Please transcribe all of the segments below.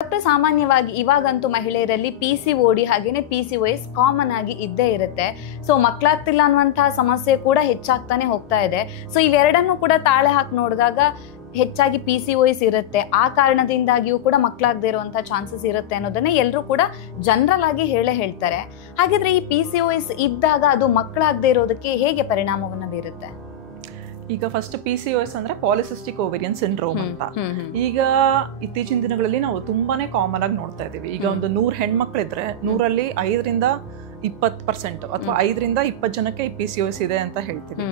Doctor, ಸಾಮಾನ್ಯವಾಗಿ ಇವಾಗಂತೂ ಮಹಿಳೆಯರಲ್ಲಿ PCOD ಹಾಗೇನೆ PCOS ಕಾಮನ್ ಆಗಿ ಇದ್ದೇ ಇರುತ್ತೆ. ಸೊ ಮಕ್ಕಳಾಗ್ತಿಲ್ಲ ಅನ್ನುವಂತಹ ಸಮಸ್ಯೆ ಕೂಡ ಹೆಚ್ಚಾಗ್ತಾನೆ ಹೋಗ್ತಾ ಇದೆ. ಸೊ ಇವೆರಡನ್ನು ಕೂಡ ತಾಳೆ ಹಾಕಿ ನೋಡಿದಾಗ ಹೆಚ್ಚಾಗಿ PCOS ಇರುತ್ತೆ, ಆ ಕಾರಣದಿಂದಾಗಿಯೂ ಕೂಡ ಮಕ್ಕಳಾಗದೇ ಇರುವಂತಹ ಚಾನ್ಸಸ್ ಇರುತ್ತೆ ಅನ್ನೋದನ್ನೇ ಎಲ್ಲರೂ ಕೂಡ ಜನರಲ್ ಆಗಿ ಹೇಳ್ತಾರೆ. ಹಾಗಿದ್ರೆ ಈ PCOS ಇದ್ದಾಗ ಅದು ಮಕ್ಕಳಾಗದೇ ಇರೋದಕ್ಕೆ ಹೇಗೆ ಪರಿಣಾಮವನ್ನು ಬೀರುತ್ತೆ? ಈಗ ಫಸ್ಟ್ PCOS ಅಂದ್ರೆ ಪಾಲಿಸಿಸ್ಟಿಕ್ ಓವೇರಿಯನ್ ಸಿಂಡ್ರೋಮ್ ಅಂತ. ಈಗ ಇತ್ತೀಚಿನ ದಿನಗಳಲ್ಲಿ ನಾವು ತುಂಬಾನೇ ಕಾಮನ್ ಆಗಿ ನೋಡ್ತಾ ಇದೀವಿ. ಈಗ ಒಂದು 100 ಹೆಣ್ಮಕ್ಳಿದ್ರೆ 100ರಲ್ಲಿ 5ರಿಂದ 20% ಅಥವಾ 5ರಿಂದ 20 ಜನಕ್ಕೆ ಈ PCOS ಇದೆ ಅಂತ ಹೇಳ್ತೀವಿ.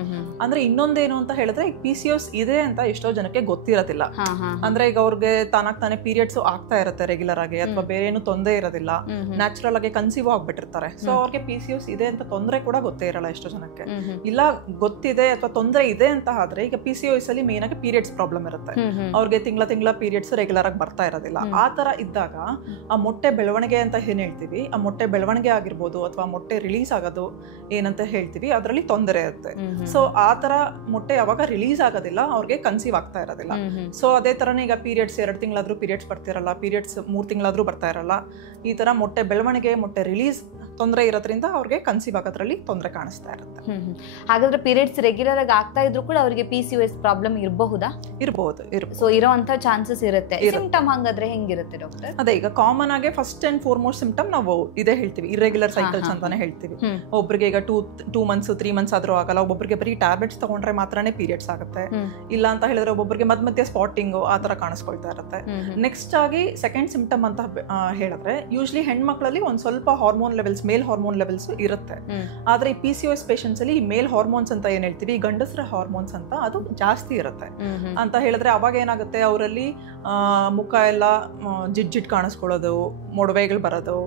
ಅಂದ್ರೆ ಇನ್ನೊಂದೇನು ಅಂತ ಹೇಳಿದ್ರೆ ಈ PCOS ಇದೆ ಅಂತ ಎಷ್ಟೋ ಜನಕ್ಕೆ ಗೊತ್ತಿರೋದಿಲ್ಲ. ಅಂದ್ರೆ ಈಗ ಅವ್ರಿಗೆ ತಾನೇ ಪೀರಿಯಡ್ಸ್ ಆಗ್ತಾ ಇರುತ್ತೆ ರೆಗ್ಯುಲರ್ ಆಗಿ, ಅಥವಾ ಬೇರೆ ಏನು ತೊಂದರೆ ಇರೋದಿಲ್ಲ, ನ್ಯಾಚುರಲ್ ಆಗಿ ಕನ್ಸೀವ್ ಆಗ್ಬಿಟ್ಟಿರ್ತಾರೆ. ಸೊ ಅವ್ರಿಗೆ PCOS ಇದೆ ಅಂತ ತೊಂದರೆ ಕೂಡ ಗೊತ್ತೇ ಇರಲ್ಲ ಎಷ್ಟೋ ಜನಕ್ಕೆ. ಇಲ್ಲ ಗೊತ್ತಿದೆ ಅಥವಾ ತೊಂದರೆ ಇದೆ ಅಂತ ಆದ್ರೆ ಈಗ PCOS ಅಲ್ಲಿ ಮೇನ್ ಆಗಿ ಪೀರಿಯಡ್ಸ್ ಪ್ರಾಬ್ಲಮ್ ಇರುತ್ತೆ. ಅವ್ರಿಗೆ ತಿಂಗಳ ಪೀರಿಯಡ್ಸ್ ರೆಗ್ಯುಲರ್ ಆಗಿ ಬರ್ತಾ ಇರೋದಿಲ್ಲ. ಆ ತರ ಇದ್ದಾಗ ಆ ಮೊಟ್ಟೆ ಬೆಳವಣಿಗೆ ಅಂತ ಏನ್ ಹೇಳ್ತೀವಿ, ಆ ಮೊಟ್ಟೆ ಬೆಳವಣಿಗೆ ಆಗಿರ್ಬೋದು ಅಥವಾ ಮೊಟ್ಟೆ ರಿಲೀಸ್ ಆಗೋದು ಏನಂತ ಹೇಳ್ತೀವಿ, ಅದರಲ್ಲಿ ತೊಂದರೆ ಇರುತ್ತೆ. ಸೊ ಆ ತರ ಮೊಟ್ಟೆ ಯಾವಾಗ ರಿಲೀಸ್ ಆಗೋದಿಲ್ಲ ಅವ್ರಿಗೆ ಕನ್ಸೀವ್ ಆಗ್ತಾ ಇರೋದಿಲ್ಲ. ಸೊ ಅದೇ ತರನೇ ಈಗ ಪೀರಿಯಡ್ಸ್ 2 ತಿಂಗಳಾದ್ರೂ ಪೀರಿಯಡ್ಸ್ ಬರ್ತಿರಲ್ಲ, ಪೀರಿಯಡ್ಸ್ 3 ತಿಂಗಳಾದ್ರೂ ಬರ್ತಾ ಇರಲ್ಲ. ಈ ತರ ಮೊಟ್ಟೆ ಬೆಳವಣಿಗೆ ಮೊಟ್ಟೆ ರಿಲೀಸ್ ತೊಂದರೆ ಇರೋದ್ರಿಂದ ಅವ್ರಿಗೆ ಕನ್ಸೀವ್ ಆಗೋದ್ರಲ್ಲಿ ತೊಂದರೆ ಕಾಣಿಸ್ತಾ ಇರುತ್ತೆ. ಹಾಗಾದ್ರೆ ಪೀರಿಯಡ್ಸ್ ರೆಗ್ಯುಲರ್ ಆಗಿ ಆಗ್ತಾ ಇದ್ರು ಕೂಡ ಅವರಿಗೆ PCOS ಪ್ರಾಬ್ಲಮ್ ಇರಬಹುದಾ? ಇರಬಹುದು. ಸೊ ಇರೋಂತ ಚಾನ್ಸಸ್ ಇರುತ್ತೆ. ಸಿಂಪ್ಟಮ್ ಹಂಗಾದ್ರೆ ಹೆಂಗಿರುತ್ತೆ ಡಾಕ್ಟರ್? ಅದೇ ಈಗ ಕಾಮನ್ ಆಗಿ ಫಸ್ಟ್ ಅಂಡ್ ಫಾರ್ಮೋಸ್ಟ್ ಸಿಂಪ್ಟಮ್ ನಾವು ಇದೇ ಹೇಳ್ತೀವಿ, ಇರ್ರೆಗ್ಯುಲರ್ ಸೈಕಲ್ಸ್ ಅಂತಾನೆ ಹೇಳ್ತೀವಿ. ಒಬ್ಬರಿಗೆ ಈಗ 2 ಮಂತ್ಸ್ 3 ಮಂತ್ಸ್ ಆದ್ರೂ ಆಗಲ್ಲ, ಒಬ್ಬೊಬ್ಬರಿಗೆ ಬರೀ ಟ್ಯಾಬ್ಲೆಟ್ಸ್ ತಗೊಂಡ್ರೆ ಮಾತ್ರನೇ ಪೀರಿಯಡ್ಸ್ ಆಗುತ್ತೆ. ಇಲ್ಲ ಅಂತ ಹೇಳಿದ್ರೆ ಒಬ್ಬೊಬ್ಬರಿಗೆ ಮಧ್ಯ ಸ್ಪಾಟಿಂಗ್ ಆ ತರ ಕಾಣಿಸ್ಕೊಳ್ತಾ ಇರುತ್ತೆ. ನೆಕ್ಸ್ಟ್ ಆಗಿ ಸೆಕೆಂಡ್ ಸಿಂಪ್ಟಮ್ ಅಂತ ಹೇಳಿದ್ರೆ ಯೂಶ್ಲಿ ಹೆಣ್ಮಕ್ಳಲ್ಲಿ ಒಂದ್ ಸ್ವಲ್ಪ ಹಾರ್ಮೋನ್ ಲೆವೆಲ್ಸ್, ಮೇಲ್ ಹಾರ್ಮೋನ್ ಲೆವೆಲ್ಸ್ ಇರುತ್ತೆ. ಆದ್ರೆ ಈ PCOS ಪೇಷಂಟ್ಸ್ ಅಲ್ಲಿ ಮೇಲ್ ಹಾರ್ಮೋನ್ಸ್ ಅಂತ ಏನ್ ಹೇಳ್ತೀವಿ, ಗಂಡಸರ ಹಾರ್ಮೋನ್ಸ್ ಅಂತ ಅದು ಜಾಸ್ತಿ ಇರುತ್ತೆ ಅಂತ ಹೇಳಿದ್ರೆ ಅವಾಗ ಏನಾಗುತ್ತೆ, ಅವರಲ್ಲಿ ಮುಖ ಎಲ್ಲ ಜಿಡ್ಜಿಡ್ ಕಾಣಿಸ್ಕೊಳ್ಳೋದು, ಮೊಡವೆಗಳು ಬರೋದು,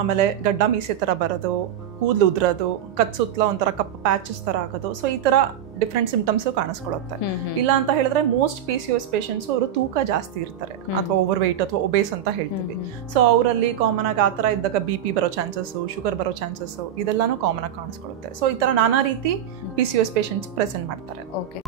ಆಮೇಲೆ ಗಡ್ಡ ಮೀಸೆ ತರ ಬರೋದು, ಕೂದಲು ಉದ್ರೋದು, ಕತ್ಸುತ್ತಲ ಒಂಥರ ಕಪ್ ಪ್ಯಾಚಸ್ ತರ ಆಗೋದು. ಸೊ ಈ ತರ ಡಿಫ್ರೆಂಟ್ ಸಿಂಪ್ಟಮ್ಸ್ ಕಾಣಿಸ್ಕೊಳ್ಳುತ್ತೆ. ಇಲ್ಲ ಅಂತ ಹೇಳಿದ್ರೆ ಮೋಸ್ಟ್ PCOS ಪೇಷಂಟ್ಸ್ ಅವರು ತೂಕ ಜಾಸ್ತಿ ಇರ್ತಾರೆ ಅಥವಾ ಓವರ್ ವೆಯ್ಟ್ ಅಥವಾ ಒಬೇಸ್ ಅಂತ ಹೇಳ್ತೀವಿ. ಸೊ ಅವರಲ್ಲಿ ಕಾಮನ್ ಆಗಿ ಆತರ ಇದ್ದಾಗ BP ಬರೋ ಚಾನ್ಸಸ್, ಶುಗರ್ ಬರೋ ಚಾನ್ಸಸ್ ಇದೆಲ್ಲಾನು ಕಾಮನ್ ಆಗಿ ಕಾಣಿಸ್ಕೊಳ್ಳುತ್ತೆ. ಸೊ ಈ ತರ ನಾನಾ ರೀತಿ PCOS ಪೇಷಂಟ್ಸ್ ಪ್ರೆಸೆಂಟ್ ಮಾಡ್ತಾರೆ. ಓಕೆ.